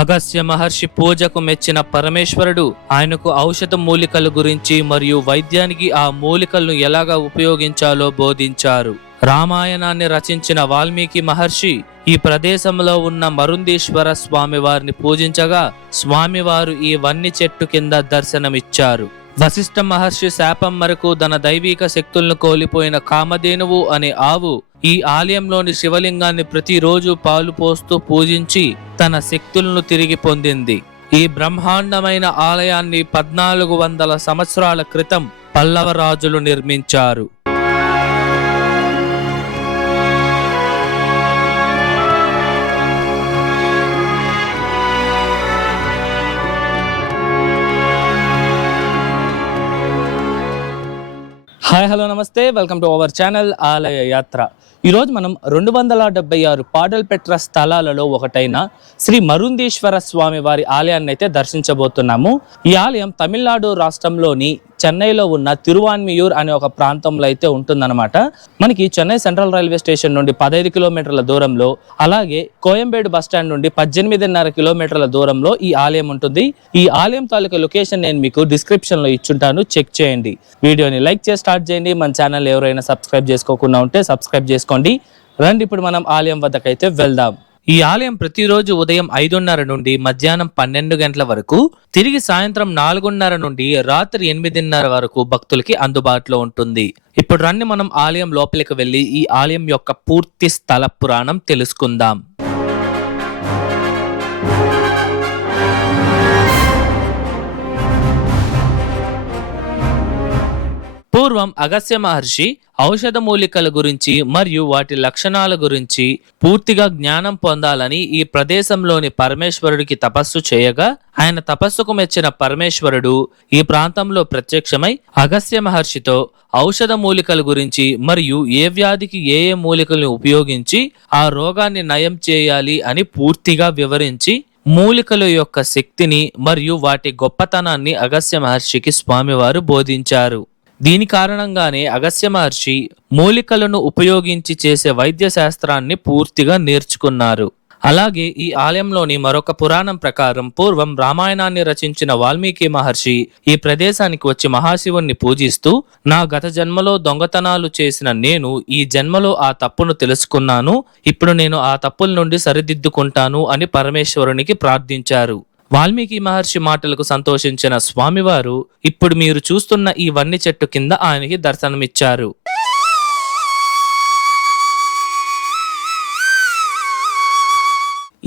అగస్త్య మహర్షి పూజకు మెచ్చిన పరమేశ్వరుడు ఆయనకు ఔషధ మూలికల గురించి మరియు వైద్యానికి ఆ మూలికలను ఎలాగా ఉపయోగించాలో బోధించారు. రామాయణాన్ని రచించిన వాల్మీకి మహర్షి ఈ ప్రదేశంలో ఉన్న మరుందీశ్వర స్వామి వారిని పూజించగా స్వామివారు ఈ వన్ని చెట్టు కింద దర్శనమిచ్చారు. వశిష్ఠ మహర్షి శాపం మేరకు తన దైవిక శక్తులను కోల్పోయిన కామధేనువు అనే ఆవు ఈ ఆలయంలోని శివలింగాన్ని ప్రతిరోజు పాలు పోస్తూ పూజించి తన శక్తులను తిరిగి పొందింది. ఈ బ్రహ్మాండమైన ఆలయాన్ని 1400 సంవత్సరాల క్రితం పల్లవ రాజులు నిర్మించారు. హాయ్ హలో నమస్తే, వెల్కమ్ టు అవర్ ఛానల్ ఆలయ యాత్ర. ఈరోజు మనం 276 పాడల్పెట్ర స్థలాలలో ఒకటైన శ్రీ మరుందీశ్వర స్వామి వారి ఆలయాన్ని అయితే దర్శించబోతున్నాము. ఈ ఆలయం తమిళనాడు రాష్ట్రంలోని చెన్నైలో ఉన్న తిరువాన్మియూర్ అనే ఒక ప్రాంతంలో అయితే ఉంటుందన్నమాట. మనకి చెన్నై సెంట్రల్ రైల్వే స్టేషన్ నుండి 15 కిలోమీటర్ల దూరంలో, అలాగే కోయంబేడు బస్ స్టాండ్ నుండి 18.5 కిలోమీటర్ల దూరంలో ఈ ఆలయం ఉంటుంది. ఈ ఆలయం తాలూకా లొకేషన్ నేను మీకు డిస్క్రిప్షన్ లో ఇచ్చుంటాను, చెక్ చేయండి. వీడియోని లైక్ చేసి స్టార్ట్ చేయండి. మన ఛానల్ ఎవరైనా సబ్స్క్రైబ్ చేసుకోకుండా ఉంటే సబ్స్క్రైబ్ చేసుకోండి. రండి ఇప్పుడు మనం ఆలయం వద్దకైతే వెళ్దాం. ఈ ఆలయం ప్రతిరోజు ఉదయం 5:30 నుండి మధ్యాహ్నం 12 గంటల వరకు, తిరిగి సాయంత్రం 4:30 నుండి రాత్రి 8:30 వరకు భక్తులకి అందుబాటులో ఉంటుంది. ఇప్పుడు రండి మనం ఆలయం లోపలికి వెళ్ళి ఈ ఆలయం యొక్క పూర్తి స్థల పురాణం తెలుసుకుందాం. పూర్వం అగస్త్య మహర్షి ఔషధ మూలికల గురించి మరియు వాటి లక్షణాల గురించి పూర్తిగా జ్ఞానం పొందాలని ఈ ప్రదేశంలోని పరమేశ్వరుడికి తపస్సు చేయగా, ఆయన తపస్సుకు మెచ్చిన పరమేశ్వరుడు ఈ ప్రాంతంలో ప్రత్యక్షమై అగస్త్య మహర్షితో ఔషధ మూలికల గురించి మరియు ఏ వ్యాధికి ఏ మూలికలను ఉపయోగించి ఆ రోగాన్ని నయం చేయాలి అని పూర్తిగా వివరించి మూలికల యొక్క శక్తిని మరియు వాటి గొప్పతనాన్ని అగస్త్య మహర్షికి స్వామివారు బోధించారు. దీని కారణంగానే అగస్త్య మహర్షి మూలికలను ఉపయోగించి చేసే వైద్య శాస్త్రాన్ని పూర్తిగా నేర్చుకున్నారు. అలాగే ఈ ఆలయంలోని మరొక పురాణం ప్రకారం పూర్వం రామాయణాన్ని రచించిన వాల్మీకి మహర్షి ఈ ప్రదేశానికి వచ్చి మహాశివుణ్ణి పూజిస్తూ, నా గత జన్మలో దొంగతనాలు చేసిన నేను ఈ జన్మలో ఆ తప్పును తెలుసుకున్నాను, ఇప్పుడు నేను ఆ తప్పుల నుండి సరిదిద్దుకుంటాను అని పరమేశ్వరునికి ప్రార్థించారు. వాల్మీకి మహర్షి మాటలకు సంతోషించిన స్వామివారు ఇప్పుడు మీరు చూస్తున్న ఈ వన్ని చెట్టు కింద ఆయనకి దర్శనమిచ్చారు.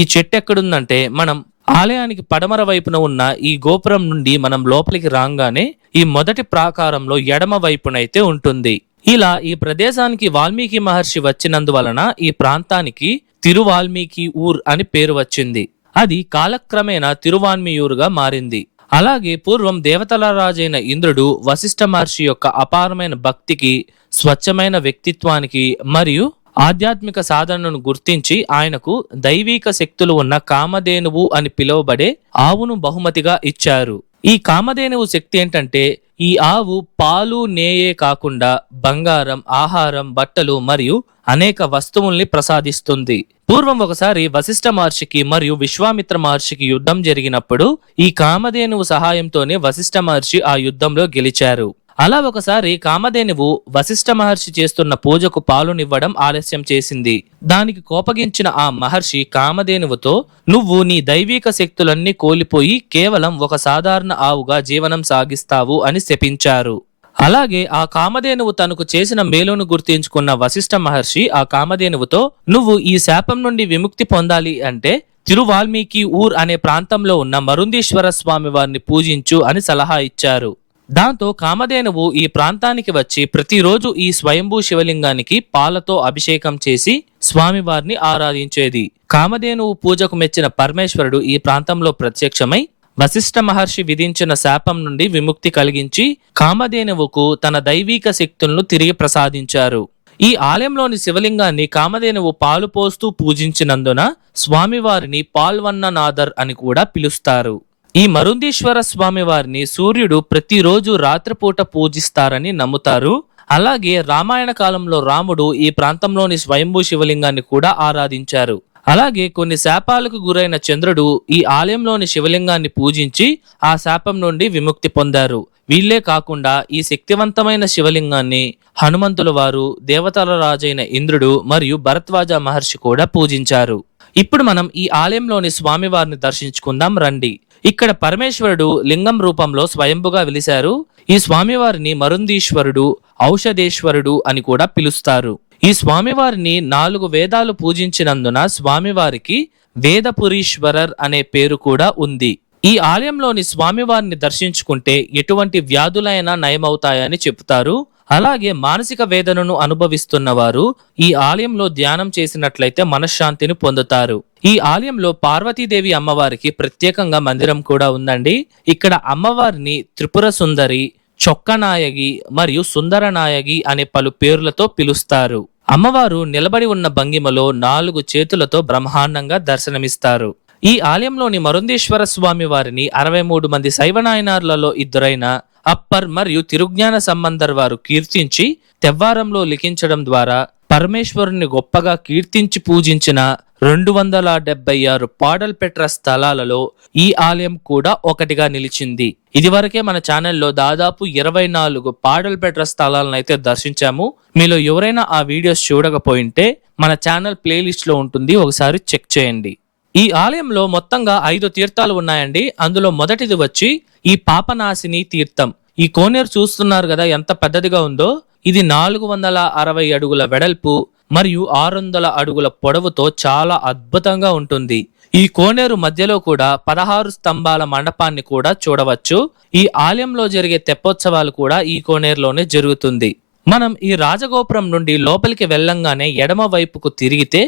ఈ చెట్టు ఎక్కడుందంటే మనం ఆలయానికి పడమర వైపున ఉన్న ఈ గోపురం నుండి మనం లోపలికి రాగానే ఈ మొదటి ప్రాకారంలో ఎడమ వైపునైతే ఉంటుంది. ఇలా ఈ ప్రదేశానికి వాల్మీకి మహర్షి వచ్చినందువలన ఈ ప్రాంతానికి తిరువాల్మీకి ఊర్ అని పేరు వచ్చింది. అది కాలక్రమేణా తిరువాన్మియూరుగా మారింది. అలాగే పూర్వం దేవతల రాజైన ఇంద్రుడు వశిష్ఠ మహర్షి యొక్క అపారమైన భక్తికి, స్వచ్ఛమైన వ్యక్తిత్వానికి మరియు ఆధ్యాత్మిక సాధనను గుర్తించి ఆయనకు దైవిక శక్తులు ఉన్న కామధేనువు అని పిలువబడే ఆవును బహుమతిగా ఇచ్చారు. ఈ కామధేనువు శక్తి ఏంటంటే, ఈ ఆవు పాలు నేయే కాకుండా బంగారం, ఆహారం, బట్టలు మరియు అనేక వస్తువుల్ని ప్రసాదిస్తుంది. పూర్వం ఒకసారి వశిష్ఠ మహర్షికి మరియు విశ్వామిత్ర మహర్షికి యుద్ధం జరిగినప్పుడు ఈ కామధేనువు సహాయంతోనే వశిష్ఠ మహర్షి ఆ యుద్ధంలో గెలిచారు. అలా ఒకసారి కామధేనువు వశిష్ఠ మహర్షి చేస్తున్న పూజకు పాలునివ్వడం ఆలస్యం చేసింది. దానికి కోపగించిన ఆ మహర్షి కామధేనువుతో, నువ్వు నీ దైవిక శక్తులన్నీ కోల్పోయి కేవలం ఒక సాధారణ ఆవుగా జీవనం సాగిస్తావు అని శపించారు. అలాగే ఆ కామధేనువు తనకు చేసిన మేలును గుర్తించుకున్న వశిష్ఠ మహర్షి ఆ కామధేనువుతో, నువ్వు ఈ శాపం నుండి విముక్తి పొందాలి అంటే తిరువాల్మీకి ఊర్ అనే ప్రాంతంలో ఉన్న మరుందీశ్వర స్వామి వారిని పూజించు అని సలహా ఇచ్చారు. దాంతో కామధేనువు ఈ ప్రాంతానికి వచ్చి ప్రతిరోజు ఈ స్వయంభూ శివలింగానికి పాలతో అభిషేకం చేసి స్వామివారిని ఆరాధించేది. కామధేనువు పూజకు మెచ్చిన పరమేశ్వరుడు ఈ ప్రాంతంలో ప్రత్యక్షమై వశిష్ఠ మహర్షి విధించిన శాపం నుండి విముక్తి కలిగించి కామధేనువుకు తన దైవిక శక్తులను తిరిగి ప్రసాదించారు. ఈ ఆలయంలోని శివలింగాన్ని కామధేనువు పాలు పోస్తూ పూజించినందున స్వామివారిని పాల్వన్ననాథర్ అని కూడా పిలుస్తారు. ఈ మరుందీశ్వర స్వామి వారిని సూర్యుడు ప్రతిరోజు రాత్రిపూట పూజిస్తారని నమ్ముతారు. అలాగే రామాయణ కాలంలో రాముడు ఈ ప్రాంతంలోని స్వయంభూ శివలింగాన్ని కూడా ఆరాధించారు. అలాగే కొన్ని శాపాలకు గురైన చంద్రుడు ఈ ఆలయంలోని శివలింగాన్ని పూజించి ఆ శాపం నుండి విముక్తి పొందారు. వీళ్ళే కాకుండా ఈ శక్తివంతమైన శివలింగాన్ని హనుమంతుల వారు, దేవతల రాజైన ఇంద్రుడు మరియు భరద్వాజ మహర్షి కూడా పూజించారు. ఇప్పుడు మనం ఈ ఆలయంలోని స్వామివారిని దర్శించుకుందాం రండి. ఇక్కడ పరమేశ్వరుడు లింగం రూపంలో స్వయంభుగా వెలిశారు. ఈ స్వామివారిని మరుందీశ్వరుడు, ఔషధేశ్వరుడు అని కూడా పిలుస్తారు. ఈ స్వామివారిని 4 వేదాలు పూజించినందున స్వామివారికి వేదపురీశ్వరర్ అనే పేరు కూడా ఉంది. ఈ ఆలయంలోని స్వామివారిని దర్శించుకుంటే ఎటువంటి వ్యాధులైనా నయమవుతాయని చెబుతారు. అలాగే మానసిక వేదనను అనుభవిస్తున్న వారు ఈ ఆలయంలో ధ్యానం చేసినట్లయితే మనశ్శాంతిని పొందుతారు. ఈ ఆలయంలో పార్వతీదేవి అమ్మవారికి ప్రత్యేకంగా మందిరం కూడా ఉందండి. ఇక్కడ అమ్మవారిని త్రిపుర సుందరి, చొక్కనాయగి మరియు సుందరనాయగి అనే పలు పేర్లతో పిలుస్తారు. అమ్మవారు నిలబడి ఉన్న భంగిమలో 4 చేతులతో బ్రహ్మాండంగా దర్శనమిస్తారు. ఈ ఆలయంలోని మరుందేశ్వర స్వామి వారిని 63 మంది శైవనాయనార్లలో ఇద్దరైన అప్పర్ మరియు తిరుజ్ఞాన సంబంధర్ వారు కీర్తించి తెవ్వారంలో లిఖించడం ద్వారా పరమేశ్వరుని గొప్పగా కీర్తించి పూజించిన 276 పాడల్పెట్ర స్థలాలలో ఈ ఆలయం కూడా ఒకటిగా నిలిచింది. ఇదివరకే మన ఛానల్లో దాదాపు 24 పాడల్పెట్ర స్థలాలను అయితే దర్శించాము. మీలో ఎవరైనా ఆ వీడియోస్ చూడకపోయింటే మన ఛానల్ ప్లేలిస్ట్ లో ఉంటుంది, ఒకసారి చెక్ చేయండి. ఈ ఆలయంలో మొత్తంగా 5 తీర్థాలు ఉన్నాయండి. అందులో మొదటిది వచ్చి ఈ పాపనాశిని తీర్థం. ఈ కోనేరు చూస్తున్నారు కదా ఎంత పెద్దదిగా ఉందో. ఇది 460 అడుగుల వెడల్పు మరియు 600 అడుగుల పొడవుతో చాలా అద్భుతంగా ఉంటుంది. ఈ కోనేరు మధ్యలో కూడా 16 స్తంభాల మండపాన్ని కూడా చూడవచ్చు. ఈ ఆలయంలో జరిగే తెప్పోత్సవాలు కూడా ఈ కోనేరులోనే జరుగుతుంది. మనం ఈ రాజగోపురం నుండి లోపలికి వెళ్ళంగానే ఎడమ వైపుకు తిరిగితే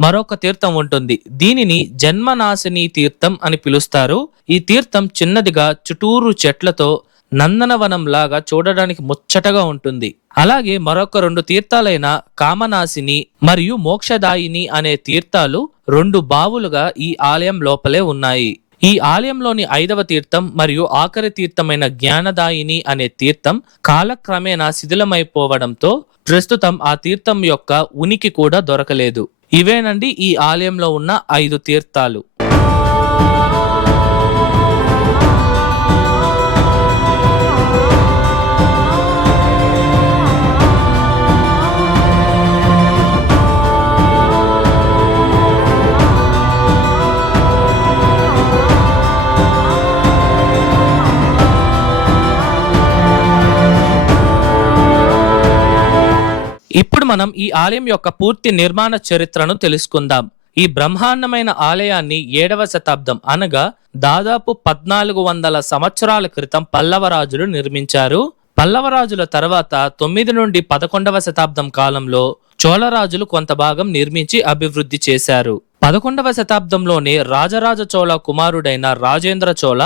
మరొక తీర్థం ఉంటుంది. దీనిని జన్మనాశిని తీర్థం అని పిలుస్తారు. ఈ తీర్థం చిన్నదిగా చుట్టూరు చెట్లతో నందనవనం లాగా చూడడానికి ముచ్చటగా ఉంటుంది. అలాగే మరొక 2 తీర్థాలైన కామనాశిని మరియు మోక్షదాయిని అనే తీర్థాలు 2 బావులుగా ఈ ఆలయం లోపలే ఉన్నాయి. ఈ ఆలయంలోని 5వ తీర్థం మరియు ఆఖరి తీర్థమైన జ్ఞానదాయిని అనే తీర్థం కాలక్రమేణా శిథిలమైపోవడంతో ప్రస్తుతం ఆ తీర్థం యొక్క ఉనికి కూడా దొరకలేదు. ఇవేనండి ఈ ఆలయంలో ఉన్న 5 తీర్థాలు. ఇప్పుడు మనం ఈ ఆలయం యొక్క పూర్తి నిర్మాణ చరిత్రను తెలుసుకుందాం. ఈ బ్రహ్మాండమైన ఆలయాన్ని 7వ శతాబ్దం అనగా దాదాపు 1400 సంవత్సరాల క్రితం పల్లవరాజులు నిర్మించారు. పల్లవరాజుల తర్వాత 9 నుండి 11వ శతాబ్దం కాలంలో చోళరాజులు కొంత భాగం నిర్మించి అభివృద్ధి చేశారు. 11వ శతాబ్దంలోనే రాజరాజ చోళ కుమారుడైన రాజేంద్ర చోళ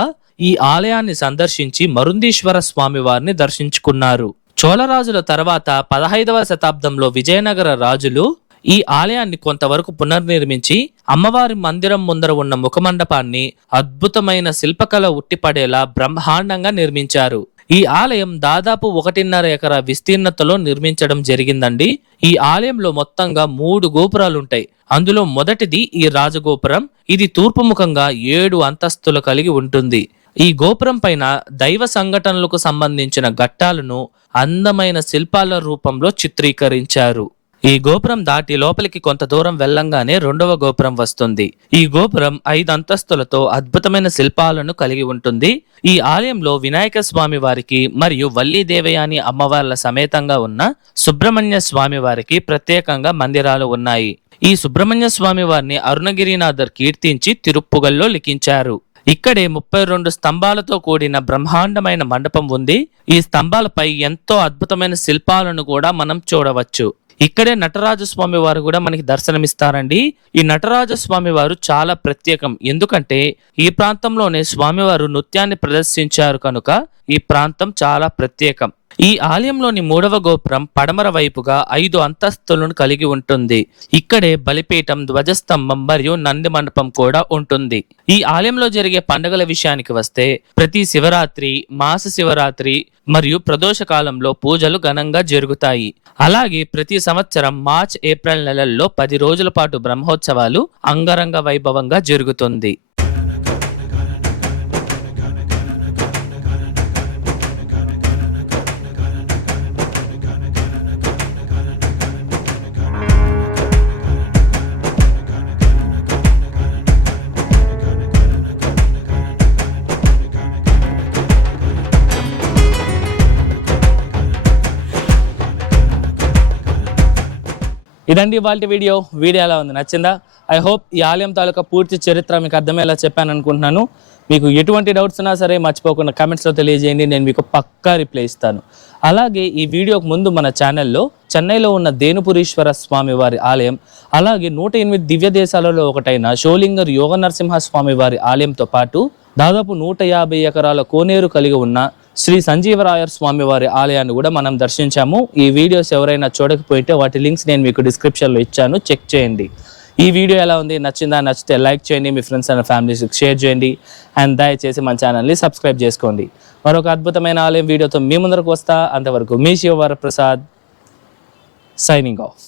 ఈ ఆలయాన్ని సందర్శించి మరుందీశ్వర స్వామి వారిని దర్శించుకున్నారు. చోళరాజుల తర్వాత 15వ శతాబ్దంలో విజయనగర రాజులు ఈ ఆలయాన్ని కొంతవరకు పునర్నిర్మించి అమ్మవారి మందిరం ముందర ఉన్న ముఖమండపాన్ని అద్భుతమైన శిల్పకళ ఉట్టిపడేలా బ్రహ్మాండంగా నిర్మించారు. ఈ ఆలయం దాదాపు 1.5 ఎకరా విస్తీర్ణతలో నిర్మించడం జరిగిందండి. ఈ ఆలయంలో మొత్తంగా 3 గోపురాలుంటాయి. అందులో మొదటిది ఈ రాజగోపురం. ఇది తూర్పు ముఖంగా 7 అంతస్తులు కలిగి ఉంటుంది. ఈ గోపురం పైన దైవ సంఘటనలకు సంబంధించిన ఘట్టాలను అందమైన శిల్పాల రూపంలో చిత్రీకరించారు. ఈ గోపురం దాటి లోపలికి కొంత దూరం వెళ్ళంగానే 2వ గోపురం వస్తుంది. ఈ గోపురం 5 అంతస్తులతో అద్భుతమైన శిల్పాలను కలిగి ఉంటుంది. ఈ ఆలయంలో వినాయక స్వామి వారికి మరియు వల్లి దేవయాని అమ్మవార్ల సమేతంగా ఉన్న సుబ్రహ్మణ్య స్వామి వారికి ప్రత్యేకంగా మందిరాలు ఉన్నాయి. ఈ సుబ్రహ్మణ్య స్వామి వారిని అరుణగిరినాథర్ కీర్తించి తిరుప్పుగల్లో లిఖించారు. ఇక్కడే 32 స్తంభాలతో కూడిన బ్రహ్మాండమైన మండపం ఉంది. ఈ స్తంభాలపై ఎంతో అద్భుతమైన శిల్పాలను కూడా మనం చూడవచ్చు. ఇక్కడే నటరాజస్వామి వారు కూడా మనకి దర్శనమిస్తారండి. ఈ నటరాజస్వామి వారు చాలా ప్రత్యేకం. ఎందుకంటే ఈ ప్రాంతంలోనే స్వామివారు నృత్యాన్ని ప్రదర్శించారు కనుక ఈ ప్రాంతం చాలా ప్రత్యేకం. ఈ ఆలయంలోని 3వ గోపురం పడమర వైపుగా 5 అంతస్తులను కలిగి ఉంటుంది. ఇక్కడే బలిపీఠం, ధ్వజస్తంభం మరియు నంది మండపం కూడా ఉంటుంది. ఈ ఆలయంలో జరిగే పండుగల విషయానికి వస్తే ప్రతి శివరాత్రి, మాస శివరాత్రి మరియు ప్రదోష కాలంలో పూజలు ఘనంగా జరుగుతాయి. అలాగే ప్రతి సంవత్సరం మార్చ్, ఏప్రిల్ నెలల్లో 10 రోజుల పాటు బ్రహ్మోత్సవాలు అంగరంగ వైభవంగా జరుగుతుంది. ఇదండి ఇవాల్టి వీడియో ఎలా ఉంది, నచ్చిందా? ఐ హోప్ ఈ ఆలయం తాలూకా పూర్తి చరిత్ర మీకు అర్థమయ్యేలా చెప్పాను అనుకుంటున్నాను. మీకు ఎటువంటి డౌట్స్ ఉన్నా సరే మర్చిపోకుండా కామెంట్స్లో తెలియజేయండి, నేను మీకు పక్కా రిప్లై ఇస్తాను. అలాగే ఈ వీడియోకి ముందు మన ఛానల్లో చెన్నైలో ఉన్న దేనుపురీశ్వర స్వామి వారి ఆలయం, అలాగే 108 దివ్య దేశాలలో ఒకటైన షోలింగర్ యోగ నరసింహ స్వామి వారి ఆలయంతో పాటు దాదాపు 150 ఎకరాల కోనేరు కలిగి ఉన్న శ్రీ సంజీవరాయర్ స్వామి వారి ఆలయాన్ని కూడా మనం దర్శించాము. ఈ వీడియోస్ ఎవరైనా చూడకపోతే వాటి లింక్స్ నేను మీకు డిస్క్రిప్షన్లో ఇచ్చాను, చెక్ చేయండి. ఈ వీడియో ఎలా ఉంది, నచ్చిందా? నచ్చితే లైక్ చేయండి, మీ ఫ్రెండ్స్ అండ్ ఫ్యామిలీస్కి షేర్ చేయండి, అండ్ దయచేసి మన ఛానల్ని సబ్స్క్రైబ్ చేసుకోండి. మరొక అద్భుతమైన ఆలయం వీడియోతో మీ ముందరకు వస్తా. అంతవరకు మీ శివ వరప్రసాద్ సైనింగ్ ఆఫ్.